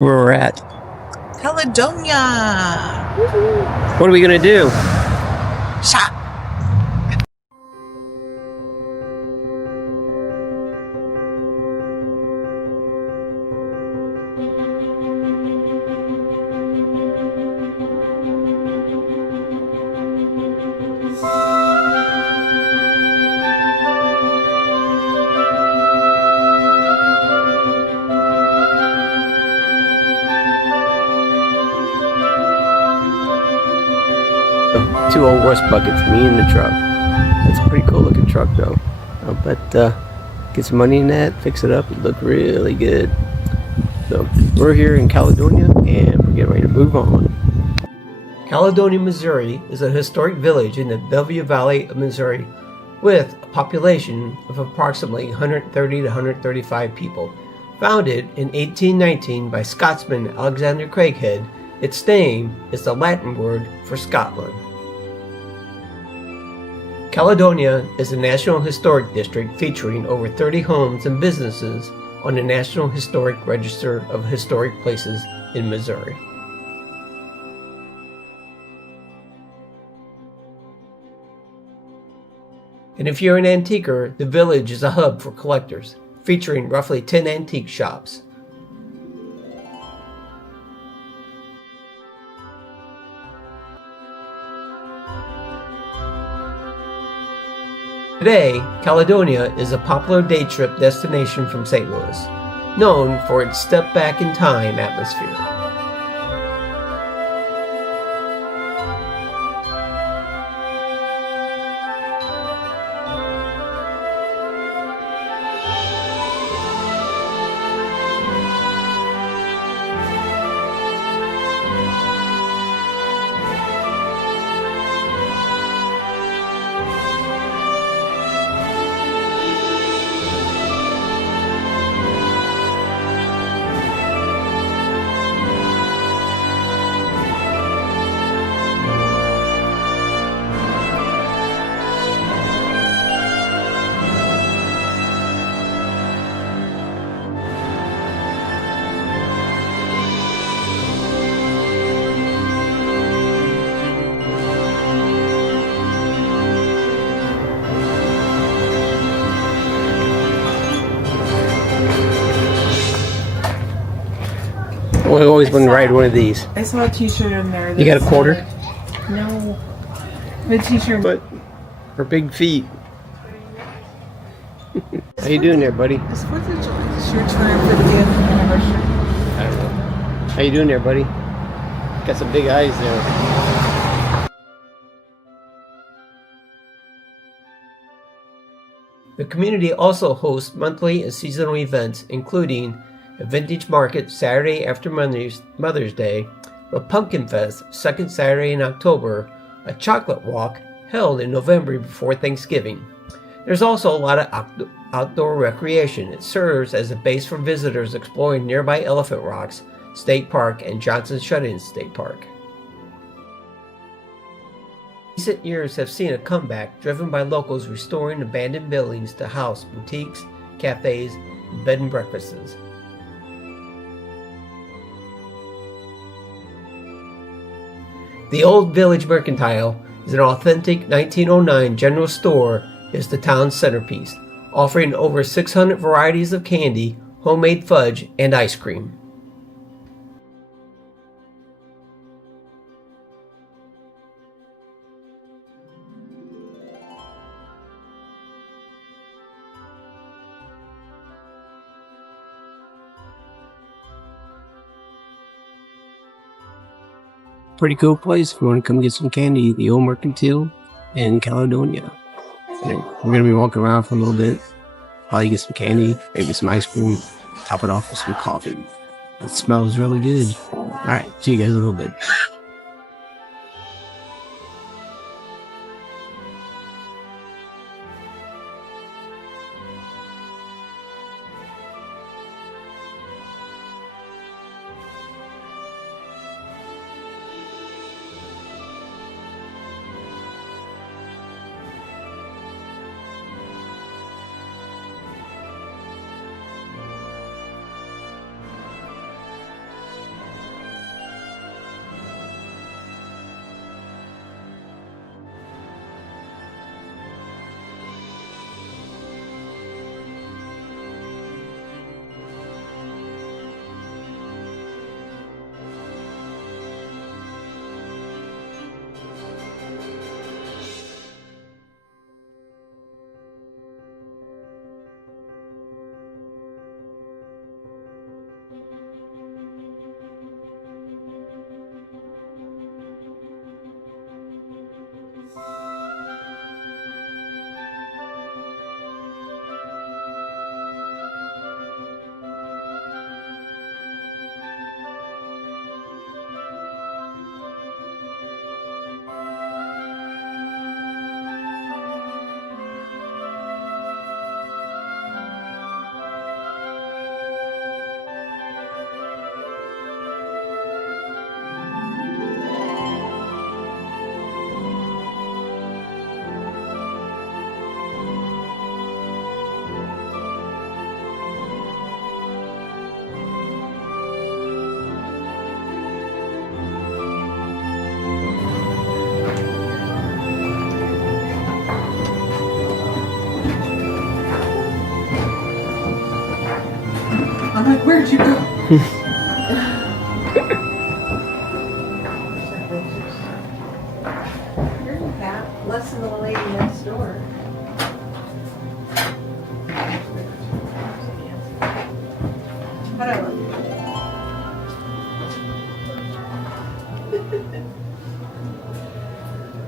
Where we're at. Caledonia! What are we gonna do? Shop! 2 old rust buckets, me and the truck. That's a pretty cool looking truck though. But get some money in that, fix it up, it look really good. So we're here in Caledonia and we're getting ready to move on. Caledonia, Missouri is a historic village in the Bellevue Valley of Missouri with a population of approximately 130 to 135 people. Founded in 1819 by Scotsman Alexander Craighead, its name is the Latin word for Scotland. Caledonia is a National Historic District featuring over 30 homes and businesses on the National Historic Register of Historic Places in Missouri. And if you're an antiquer, the village is a hub for collectors, featuring roughly 10 antique shops. Today, Caledonia is a popular day trip destination from St. Louis, known for its step-back-in-time atmosphere. I always want to ride one of these. I saw a t-shirt in there. You got a quarter? No. The t-shirt. But for big feet. How you doing there, buddy? It's 4th of July. It's your turn for the 50th anniversary. I don't know. How you doing there, buddy? Got some big eyes there. The community also hosts monthly and seasonal events, including a vintage market Saturday after Mother's Day, a pumpkin fest second Saturday in October, a chocolate walk held in November before Thanksgiving. There's also a lot of outdoor recreation. It serves as a base for visitors exploring nearby Elephant Rocks State Park and Johnson Shut-In State Park. Recent years have seen a comeback driven by locals restoring abandoned buildings to house boutiques, cafes, and bed and breakfasts. The Old Village Mercantile is an authentic 1909 general store is the town's centerpiece, offering over 600 varieties of candy, homemade fudge, and ice cream. Pretty cool place if you want to come get some candy, the Old Mercantile in Caledonia. We're going to be walking around for a little bit, probably get some candy, maybe some ice cream, top it off with some coffee. It smells really good. Alright, see you guys in a little bit. Where'd you go? Less than the lady next door. How'd I look?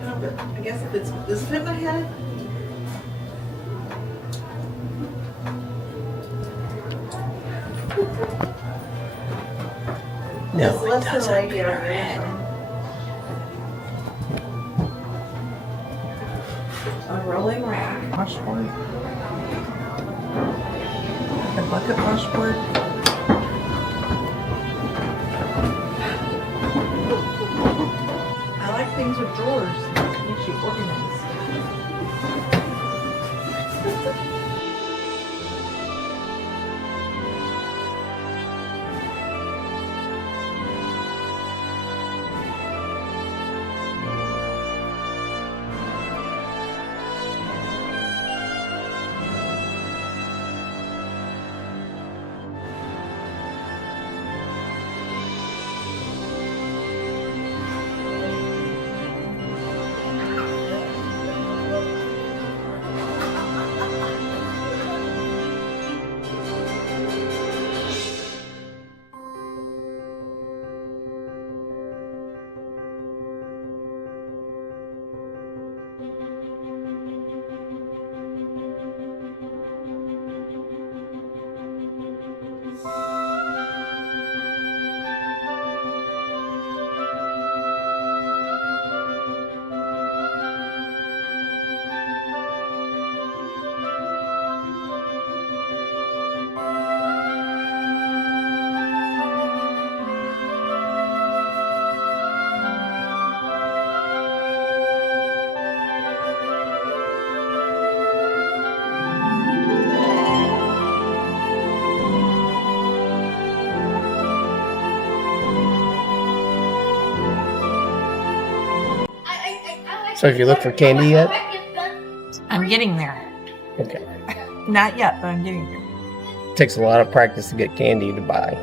No, but I guess if it's, does it fit my head? No, It's it less than the doesn't. lady on your head. A rolling rack. Washboard. A bucket washboard. I like things with drawers. Makes you organized. So have you looked for candy yet? I'm getting there. Okay. Not yet, but I'm getting there. Takes a lot of practice to get candy to buy.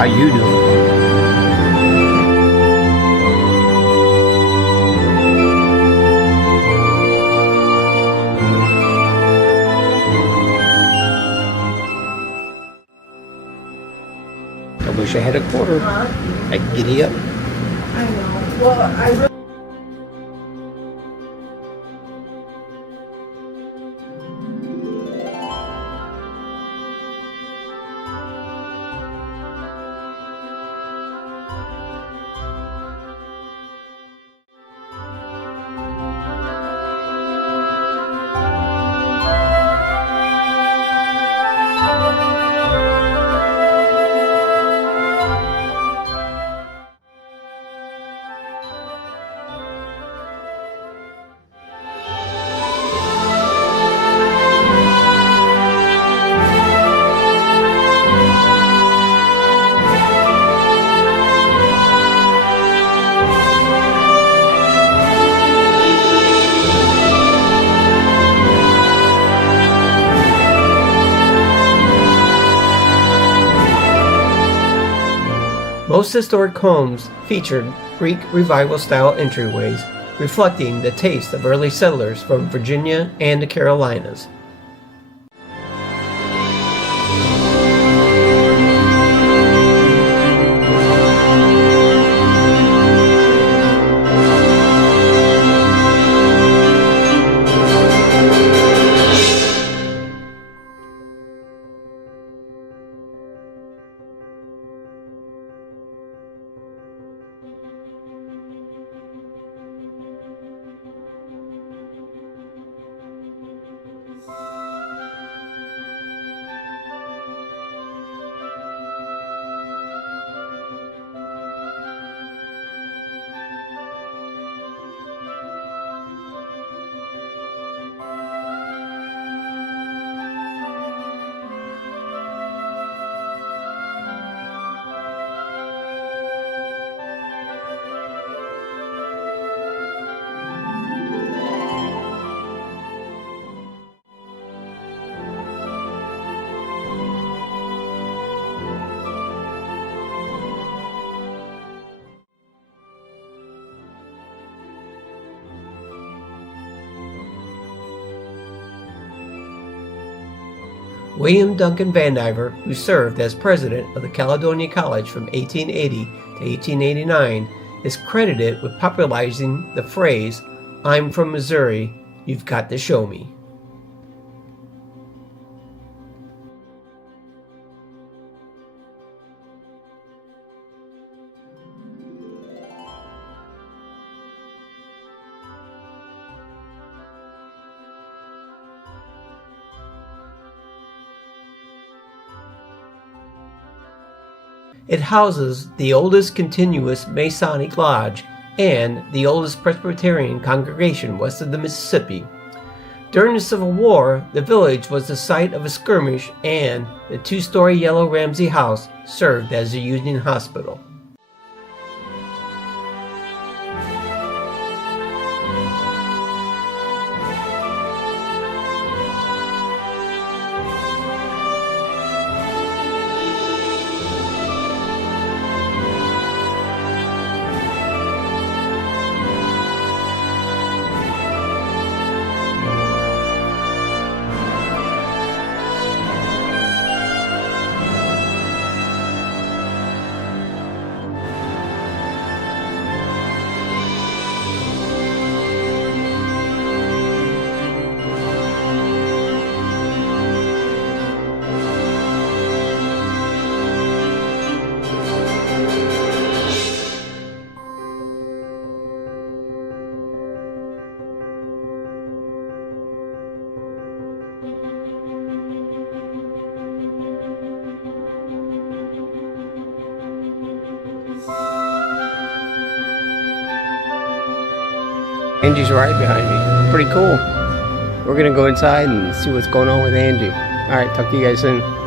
How you doing? I wish I had a quarter. I'd giddy up. I know. Well, I really. Most historic homes featured Greek Revival-style entryways, reflecting the taste of early settlers from Virginia and the Carolinas. William Duncan Vandiver, who served as president of the Caledonia College from 1880 to 1889, is credited with popularizing the phrase, "I'm from Missouri, you've got to show me." It houses the oldest continuous Masonic lodge and the oldest Presbyterian congregation west of the Mississippi. During the Civil War, the village was the site of a skirmish, and the two-story yellow Ramsey house served as a Union hospital. Angie's right behind me. Pretty cool. We're gonna go inside and see what's going on with Angie. Alright, talk to you guys soon.